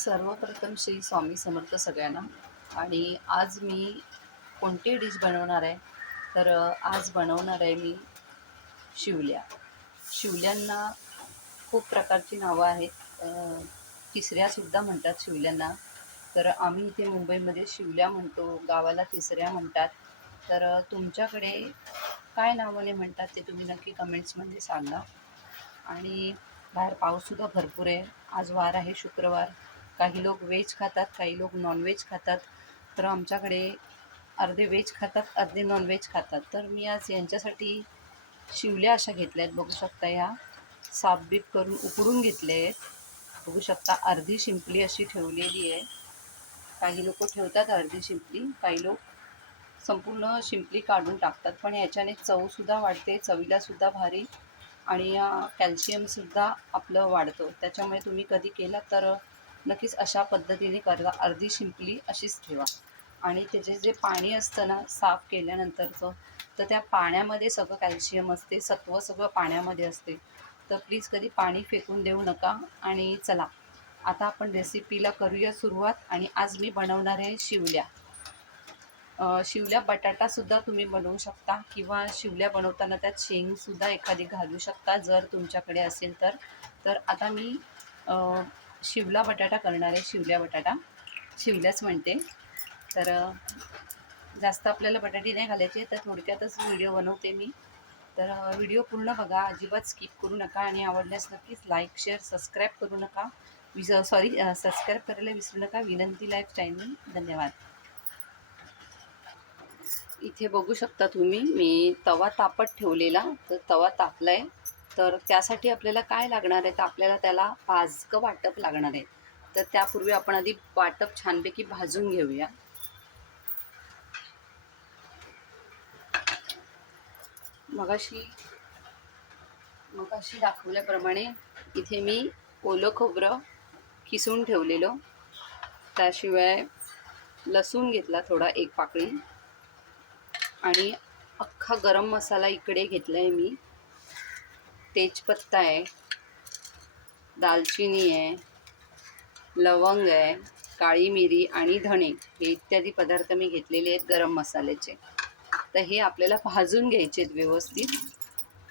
सर्वप्रथम श्री स्वामी समर्थ सगळ्यांना. आणि आज मी कोणती डिश बनवणार आहे? तर आज बनवणार आहे मी शिवल्या. शिवल्यांना खूप प्रकारची नावं आहेत. तिसऱ्यासुद्धा म्हणतात शिवल्यांना. तर आम्ही इथे मुंबईमध्ये शिवल्या म्हणतो गावाला तिसऱ्या म्हणतात. तर तुमच्याकडे काय नावाने म्हणतात ते तुम्ही नक्की कमेंट्समध्ये सांगा. आणि बाहेर पाऊससुद्धा भरपूर आहे. आज वार आहे शुक्रवार. काही लोक व्हेज खातात काही लोक नॉनव्हेज खातात. तर आमच्याकडे अर्धे व्हेज खातात अर्धे नॉनव्हेज खातात. तर मी आज यांच्यासाठी शिवल्या अशा घेतल्या आहेत. बघू शकता ह्या साफबीप करून उकडून घेतले आहेत. बघू शकता अर्धी शिंपली अशी ठेवलेली आहे. काही लोक ठेवतात अर्धी शिंपली काही लोक संपूर्ण शिंपली काढून टाकतात. पण याच्याने चवसुद्धा वाढते चवीलासुद्धा भारी आणि कॅल्शियमसुद्धा आपलं वाढतं. त्याच्यामुळे तुम्ही कधी केलं तर नक्कीच अशा पद्धतीने करा. अर्धी शिंपली अशीच ठेवा. आणि त्याचे जे पाणी असतं ना साफ केल्यानंतरचं तर त्या पाण्यामध्ये सगळं कॅल्शियम असते सत्व सगळं पाण्यामध्ये असते. तर प्लीज कधी पाणी फेकून देऊ नका आणि चला. आता आपण रेसिपीला करूया सुरुवात आणि आज मी बनवणार आहे शिवल्या. शिवल्या बटाटासुद्धा तुम्ही बनवू शकता किंवा शिवल्या बनवताना त्यात शेंगसुद्धा एखादी घालू शकता जर तुमच्याकडे असेल तर. तर आता मी शिवला बटाटा करणार आहे शिवल्या बटाटा. शिवल्याच म्हणते. तर जास्त आपल्याला बटाटे नाही घालायचे तर थोडक्यातच व्हिडिओ बनवते मी. तर व्हिडिओ पूर्ण बघा अजिबात स्किप करू नका आणि आवडल्यास नक्कीच लाईक शेअर सबस्क्राईब करू नका. विस सॉरी सबस्क्राईब करायला विसरू नका. विनंती लाईफ चॅनल धन्यवाद. इथे बघू शकता तुम्ही मी तवा तापत ठेवलेला. तर तवा तापला आहे तर त्यासाठी आपल्याला काय लागणार आहे? तर आपल्याला त्याला भाजकं वाटप लागणार आहे. तर त्यापूर्वी आपण आधी वाटप छानपैकी भाजून घेऊया. मगाशी मगाशी दाखवल्याप्रमाणे इथे मी ओलं खोबरं किसून ठेवलेलं. त्याशिवाय लसूण घेतला थोडा एक पाकळी. आणि अख्खा गरम मसाला इकडे घेतला आहे मी. तेजपत्ता आहे दालचिनी आहे लवंग आहे काळी मिरी आणि धणे हे इत्यादी पदार्थ मी घेतलेले आहेत गरम मसाल्याचे. तर हे आपल्याला भाजून घ्यायचे आहेत व्यवस्थित.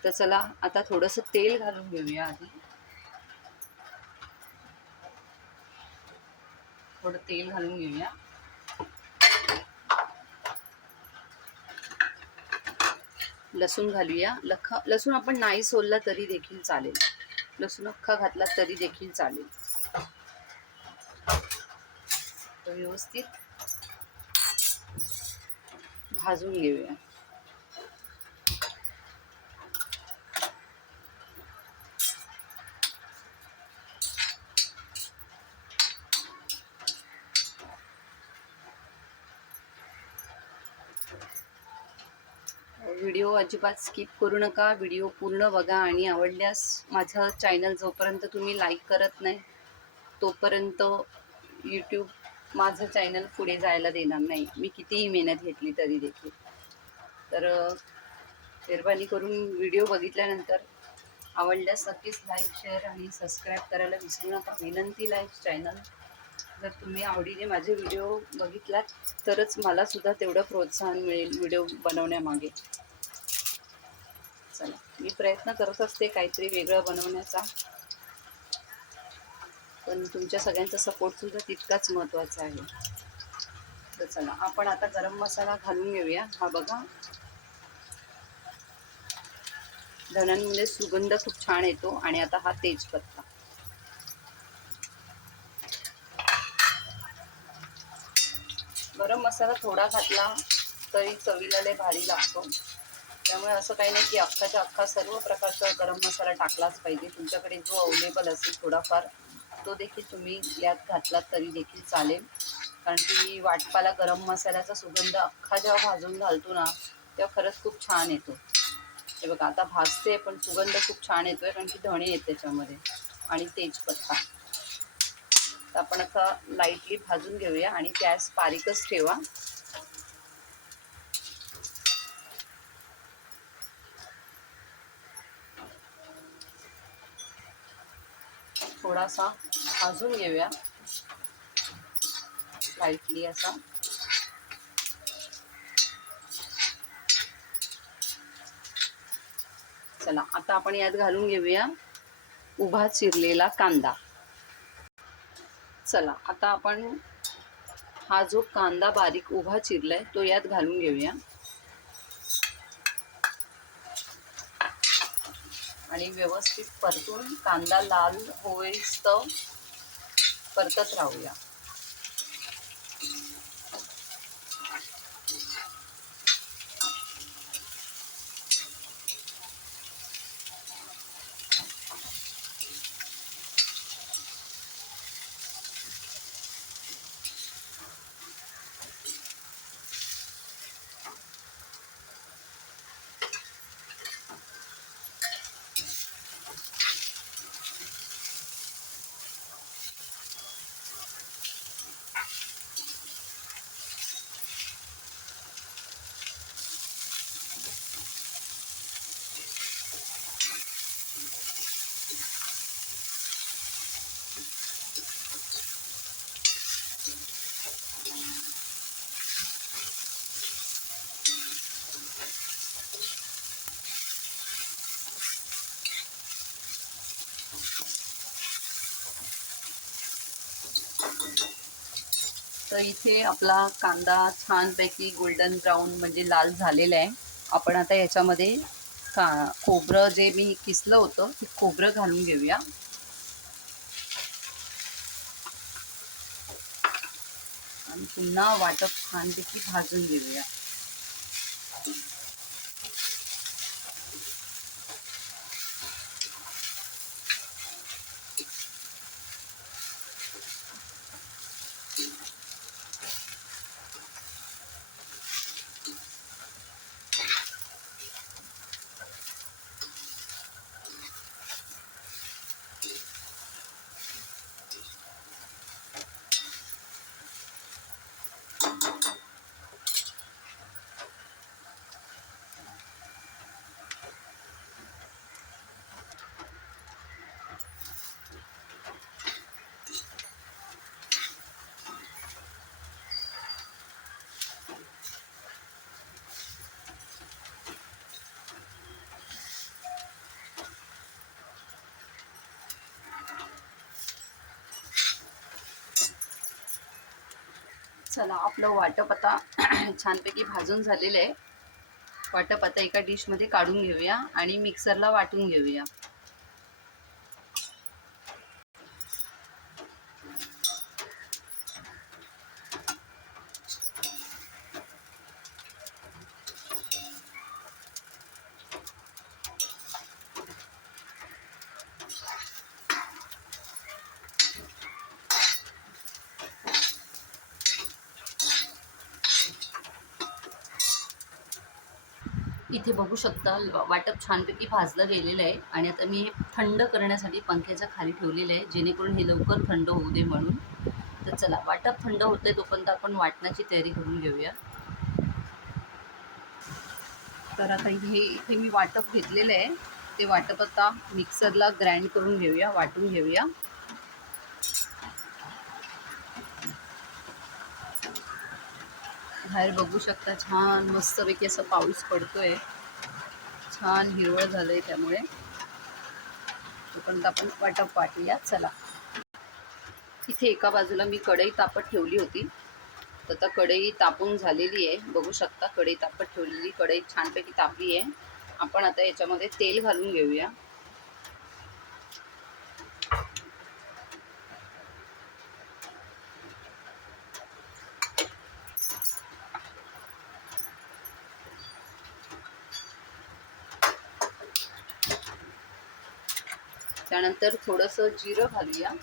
तर चला आता थोडंसं तेल घालून घेऊया आधी. थोडं तेल घालून घेऊया. लसूण घालूया. लख लसूण आपण नाही सोलला तरी देखील चालेल. लसूण अख्खा घातला तरी देखील चालेल. व्यवस्थित भाजून घेऊया व्हिडिओ अजिबात स्किप करू नका. व्हिडिओ पूर्ण बघा आणि आवडल्यास माझं चॅनल जोपर्यंत तुम्ही लाईक करत नाही तोपर्यंत यूट्यूब माझं चॅनल पुढे जायला देणार नाही. मी कितीही मेहनत घेतली तरी देखील. तर मेहरबानी करून व्हिडिओ बघितल्यानंतर आवडल्यास नक्कीच लाईक शेअर आणि सबस्क्राईब करायला विसरू नका. विनंती लाईफ चॅनल जर तुम्ही आवडीने माझे व्हिडिओ बघितलात तरच मलासुद्धा तेवढं प्रोत्साहन मिळेल व्हिडिओ बनवण्यामागे. चला मी प्रयत्न करत असते काहीतरी वेगळं बनवण्याचा. पण तुमच्या सगळ्यांचा सपोर्ट सुद्धा तितकाच महत्त्वाचा आहे. तर चला आपण आता गरम मसाला घालून घेऊया. हा बघा. धण्यांमध्ये सुगंध खूप छान येतो आणि आता हा तेजपत्ता. गरम मसाला थोडा घातला तरी चवीला लय भारी लागतो. त्यामुळे असं काही नाही की अख्खाच्या अख्खा सर्व प्रकारचा गरम मसाला टाकलाच पाहिजे. तुमच्याकडे जो अवेलेबल असेल थोडाफार तो देखील तुम्ही यात घातलात तरी देखील चालेल. कारण की वाटपाला गरम मसाल्याचा सुगंध अख्खा जेव्हा भाजून घालतो ना तेव्हा खरंच खूप छान येतो. हे बघा आता भाजते पण सुगंध खूप छान येतोय कारण की धणे येत त्याच्यामध्ये आणि तेजपत्ता. तर आपण आता लाईटली भाजून घेऊया आणि गॅस बारीकच ठेवा. थोडासा भाजून घेऊया. लाईटली असा. चला आता आपण यात घालून घेऊया उभा चिरलेला कांदा. चला आता आपण हा जो कांदा बारीक उभा चिरलाय तो यात घालून घेऊया. आणि व्यवस्थित परतून कांदा लाल होईस्त परतत राहूया. तर इथे आपला कांदा छानपैकी गोल्डन ब्राऊन म्हणजे लाल झालेला आहे. आपण आता याच्यामध्ये का खोबरं जे मी किसलं होतं ते खोबरं घालून घेऊया. आणि पुन्हा वाटप छानपैकी भाजून घेऊया. चला आपलं वाटप आता छानपैकी भाजून झालेलं आहे. वाटप आता एका डिशमध्ये काढून घेऊया आणि मिक्सरला वाटून घेऊया. इथे बघू शकता वाटप छानपैकी भाजलं गेलेलं आहे आणि आता मी हे थंड करण्यासाठी पंख्याच्या खाली ठेवलेलं आहे जेणेकरून हे लवकर थंड होऊ दे म्हणून. तर चला वाटप थंड होतंय तोपर्यंत आपण वाटण्याची तयारी करून घेऊया. तर आता हे इथे मी वाटप घेतलेलं आहे. ते वाटप आता मिक्सरला ग्राइंड करून घेऊया वाटून घेऊया. बाहेर बघू शकता छान मस्तपैकी असं पाऊस पडतोय. छान हिरवळ झालंय त्यामुळे. तोपर्यंत आपण वाटप वाटूया. चला. इथे एका बाजूला मी कढई तापत ठेवली होती. तर आता कढई तापून झालेली आहे. बघू शकता कढई तापत ठेवलेली कढई छानपैकी तापली आहे. आपण आता याच्यामध्ये तेल घालून घेऊया. त्यानंतर थोडंसं जिरं घालूया.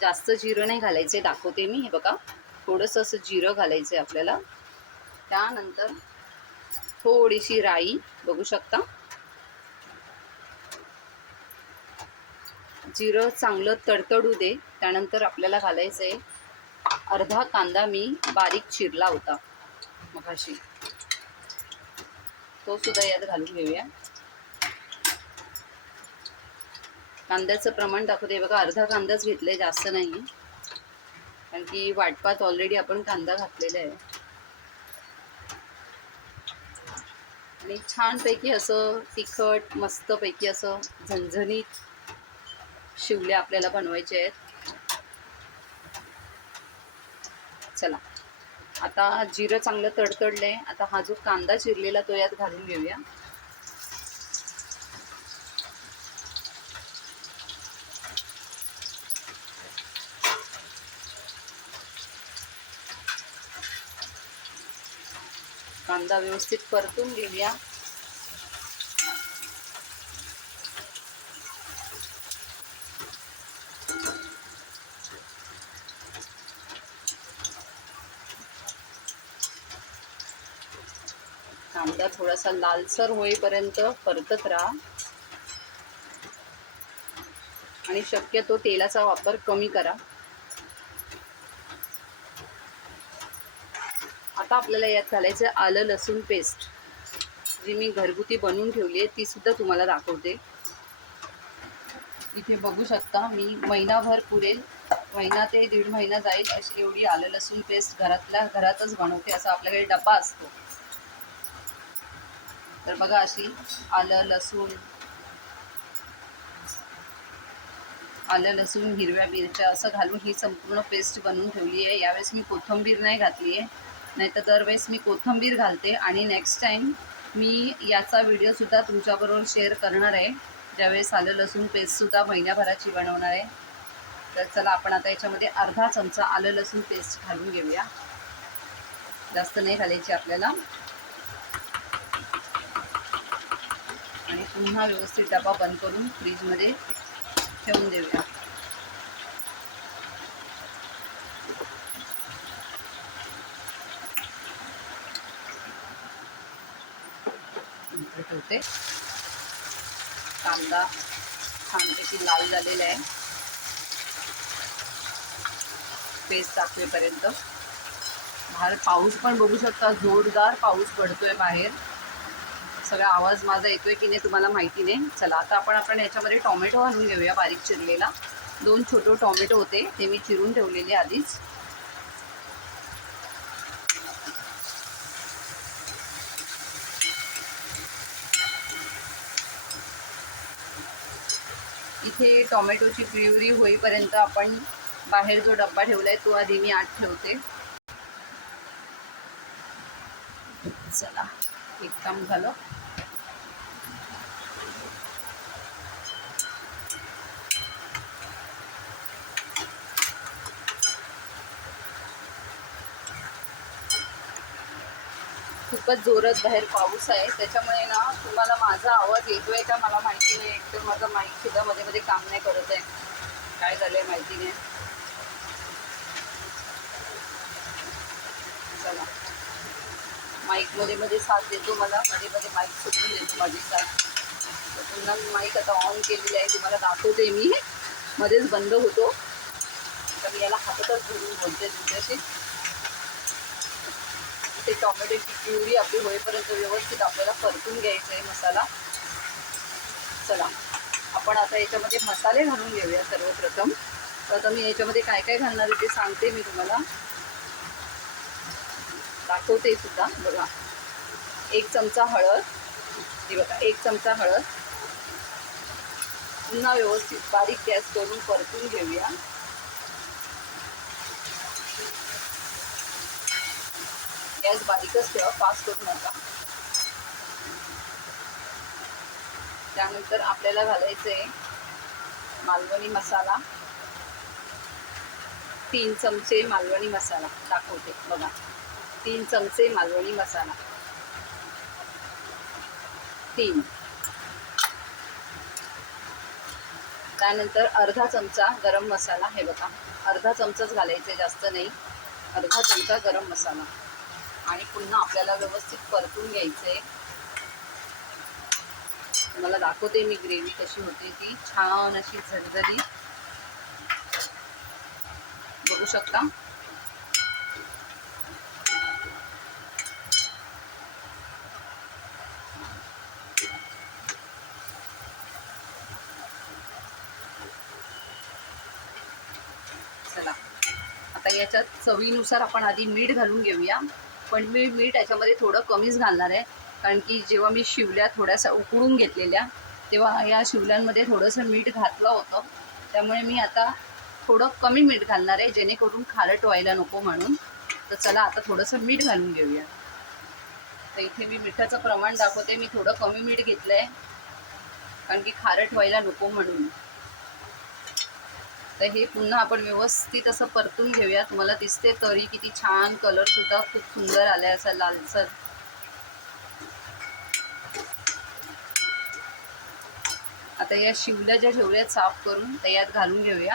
जास्त जिरं नाही घालायचे दाखवते मी. हे बघा थोडंसं असं जिरं घालायचं आहे आपल्याला. त्यानंतर थोडीशी राई बघू शकता. जिरं चांगलं तडतडू दे. त्यानंतर आपल्याला घालायचं आहे अर्धा कांदा मी बारीक चिरला होता मघाशी तो सुद्धा यात घालून घेऊया. कांद्याचं प्रमाण दाखवते. बघा अर्धा कांदाच घेतले जास्त नाही कारण की वाटपात ऑलरेडी आपण कांदा घातलेला आहे. आणि छानपैकी असं तिखट मस्तपैकी असं झणझणीत शिवल्या आपल्याला बनवायचे आहेत. चला. आता जिरं चांगलं तडतडलंय. आता हा जो कांदा चिरलेला तो यात घालून घेऊया. कांदा व्यवस्थित परतून घेऊया. कांदा थोडासा लालसर होईपर्यंत परतत राहा. आणि शक्यतो तेलाचा वापर कमी करा. आपल्याला यात घालायचं आलं लसूण पेस्ट. जी मी घरगुती बनवून ठेवली आहे ती सुद्धा तुम्हाला दाखवते. इथे बघू शकता मी महिनाभर पुरेल. महिना ते दीड महिना जाईल अशी एवढी आलं लसूण पेस्ट घरातल्या घरातच बनवते असा आपल्याकडे डबा असतो. तर बघा अशी आलं लसूण आलं लसूण हिरव्या मिरच्या असं घालून ही संपूर्ण पेस्ट बनवून ठेवली आहे. यावेळेस मी कोथिंबीर नाही घातली आहे. नाही तर दरवेळेस मी कोथिंबीर घालते आणि नेक्स्ट टाईम मी याचा व्हिडिओसुद्धा तुमच्याबरोबर शेअर करणार आहे. ज्यावेळेस आलं लसूण पेस्टसुद्धा महिन्याभराची बनवणार आहे. तर चला आपण आता याच्यामध्ये अर्धा चमचा आलं लसूण पेस्ट घालून घेऊया. जास्त नाही घालायची आपल्याला. आणि पुन्हा व्यवस्थित डबा बंद करून फ्रीजमध्ये ठेवून देऊया इकडे ठेवते. कांदा छानपैकी लाल झालेला आहे. पेस्ट टाकवेपर्यंत बाहेर पाऊस पण बघू शकता जोरदार पाऊस पडतोय बाहेर. सगळा आवाज माझा येतोय की नाही तुम्हाला माहिती नाही. चला आता आपण आपण याच्यामध्ये टॉमॅटो घालून घेऊया बारीक चिरलेला. दोन छोटे टॉमॅटो होते ते मी चिरून ठेवलेले आधीच. इथे टॉमॅटोची प्युरी होईपर्यंत आपण बाहेर जो डब्बा ठेवलाय तो आधी मी आत ठेवते. चला एक काम झालं. खूपच जोरात बाहेर पाऊस आहे. त्याच्यामुळे ना तुम्हाला माझा आवाज येतो आहे का मला माहिती नाही. एकतर माझा माईक सुद्धा मध्ये मध्ये काम नाही करत आहे. काय झालंय माहिती नाही. चला. माईकमध्ये मध्ये साथ देतो मला. मध्ये मध्ये माईक सुटून देतो माझी साथ तर पुन्हा मी माईक आता ऑन केलेली आहे. तुम्हाला दाखवते मी. मध्येच बंद होतो. तर मी याला हातातच धरून बोलते तुमच्याशी. ते टॉमॅटोची प्युरी आपली होईपर्यंत व्यवस्थित आपल्याला परतून घ्यायचं आहे मसाला. चला आपण आता याच्यामध्ये मसाले घालून घेऊया सर्वप्रथम. तर आता मी याच्यामध्ये काय काय घालणार आहे ते सांगते मी तुम्हाला. दाखवते सुद्धा बघा. एक चमचा हळद. ती बघा एक चमचा हळद. पुन्हा व्यवस्थित बारीक गॅस करून परतून घेऊया. गॅस बारीकच ठेवा फास्ट करू नका. त्यानंतर आपल्याला घालायचं आहे मालवणी मसाला. तीन चमचे मालवणी मसाला. दाखवते बघा. तीन चमचे मालवणी मसाला. तीन. त्यानंतर अर्धा चमचा गरम मसाला हे बघा. अर्धा चमचाच घालायचे जास्त नाही. अर्धा चमचा गरम मसाला. आणि पुन्हा आपल्याला व्यवस्थित परतून घ्यायचे तुम्हाला दाखवते मी ग्रेव्ही कशी होते ती. छान अशी झणझणी बघू शकता. चला. आता याच्यात चवीनुसार आपण आधी मीठ घालून घेऊया. पण मी मीठ याच्यामध्ये थोडं कमीच घालणार आहे. कारण की जेव्हा मी शिवल्या थोड्याशा उकळून घेतलेल्या तेव्हा या शिवल्यांमध्ये थोडंसं मीठ घातलं होतं. त्यामुळे मी आता थोडं कमी मीठ घालणार आहे जेणेकरून खारट व्हायला नको म्हणून. तर चला आता थोडंसं मीठ घालून घेऊया. तर इथे मी मिठाचं प्रमाण दाखवते. मी थोडं कमी मीठ घेतलं आहे कारण की खारट व्हायला नको म्हणून. तर हे पुन्हा आपण व्यवस्थित असं परतून घेऊया तुम्हाला दिसते तरी किती छान कलर सुद्धा खूप सुंदर आला असा लालसर. आता या शिवल्या ज्या ठेवल्यात साफ करून त्या यात घालून घेऊया.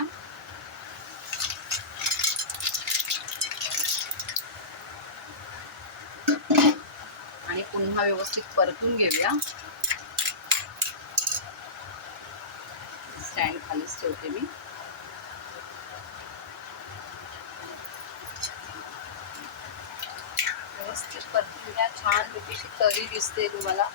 आणि पुन्हा व्यवस्थित परतून घेऊया. स्टँड खालीच ठेवते मी व्यवस्थित या छान छोटीशी तरी दिसते तुम्हाला.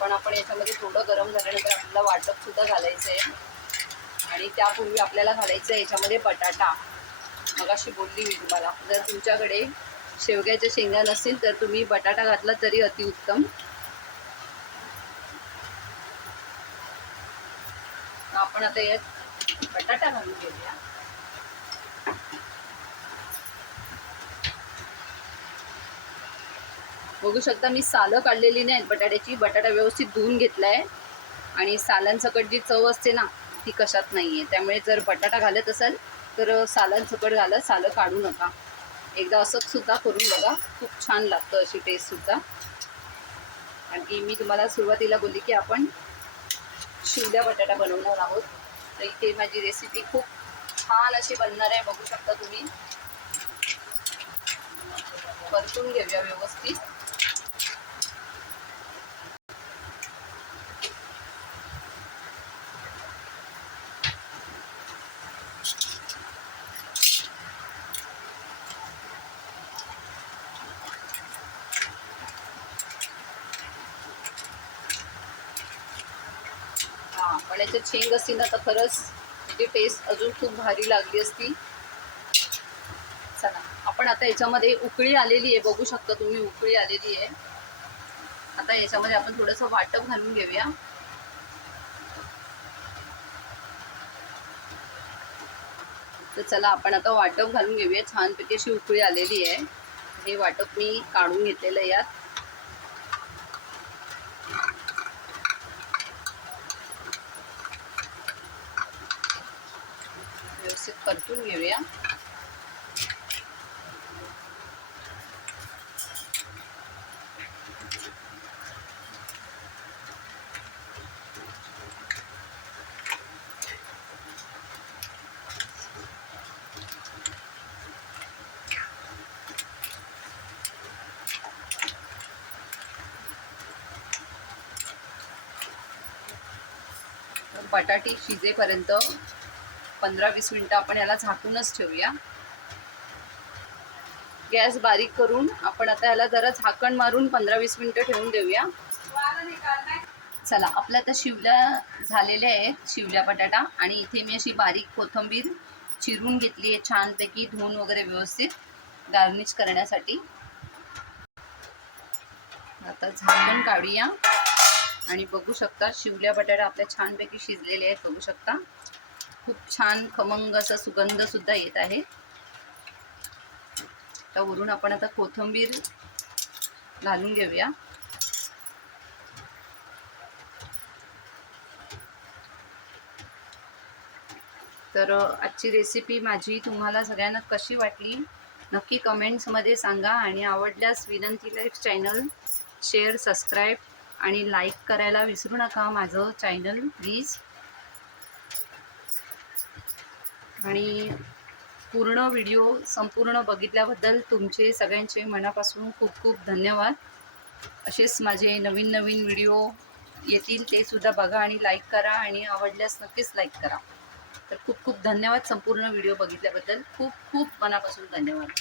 पण आपण याच्यामध्ये थोडं गरम झाल्यानंतर आपल्याला वाटप सुद्धा घालायचं आहे आणि त्यापूर्वी आपल्याला घालायचं आहे याच्यामध्ये बटाटा. मगाशी बोलली मी तुम्हाला. जर तुमच्याकडे शेवग्याच्या शेंगा नसतील तर तुम्ही बटाटा घातला तरी अतिउत्तम. आपण आता यात बटाटा घालून घेऊया. बघू शकता मी सालं काढलेली नाहीत बटाट्याची बटाटा व्यवस्थित धुवून आहे आणि सालांसकट जी चव असते ना ती कशात नाही आहे त्यामुळे जर बटाटा घालत असाल तर सालांसकट घालत सालं काढू नका. एकदा असंच सुद्धा करून बघा खूप छान लागतं अशी टेस्टसुद्धा कारण की मी तुम्हाला सुरुवातीला बोलली की आपण शिवल्या बटाटा बनवणार आहोत. तर इथे माझी रेसिपी खूप छान अशी बनणार आहे बघू शकता तुम्ही. परतून घेऊया व्यवस्थित हा पण याच्यात शेंग असती ना तर खरंच ती टेस्ट अजून खूप भारी लागली असती. चला आपण आता याच्यामध्ये उकळी आलेली आहे बघू शकता तुम्ही उकळी आलेली आहे. आता याच्यामध्ये आपण थोडंसं वाटप घालून घेऊया. तर चला आपण आता वाटप घालून घेऊया छानपैकी अशी उकळी आलेली आहे. हे वाटप मी काढून घेतलेलं आहे यात. व्यवस्थित परतून घेऊया. बटाटे शिजेपर्यंत पंधरा वीस मिनटं आपण याला झाकूनच ठेवूया. गॅस बारीक करून आपण आता याला जरा झाकण मारून पंधरा वीस मिनटं ठेवून देऊया. चला आपल्या आता शिवल्या झालेल्या आहेत शिवल्या बटाटा. आणि इथे मी अशी बारीक कोथिंबीर चिरून घेतली आहे छानपैकी धुवून वगैरे व्यवस्थित गार्निश करण्यासाठी. आता झाकण काढूया. आणि बघू शकता शिवल्या बटाटा आपल्या छानपैकी शिजलेले आहेत बघू शकता. खूप छान खमंग असा सुगंध सुद्धा येत आहे. त्यावरून आपण आता कोथिंबीर घालून घेऊया. तर आजची रेसिपी माझी तुम्हाला सगळ्यांना कशी वाटली नक्की कमेंट्समध्ये सांगा आणि आवडल्यास विनंती लाईफ चॅनल शेअर सबस्क्राईब आणि लाईक करायला विसरू नका माझं चॅनल प्लीज आणि पूर्ण व्हिडिओ संपूर्ण बघितल्याबद्दल तुमचे सगळ्यांचे मनापासून खूप खूप धन्यवाद. असेच माझे नवीन नवीन व्हिडिओ येतील ते सुद्धा बघा आणि लाईक करा आणि आवडल्यास नक्कीच लाईक करा. तर खूप खूप धन्यवाद संपूर्ण व्हिडिओ बघितल्याबद्दल. खूप खूप मनापासून धन्यवाद.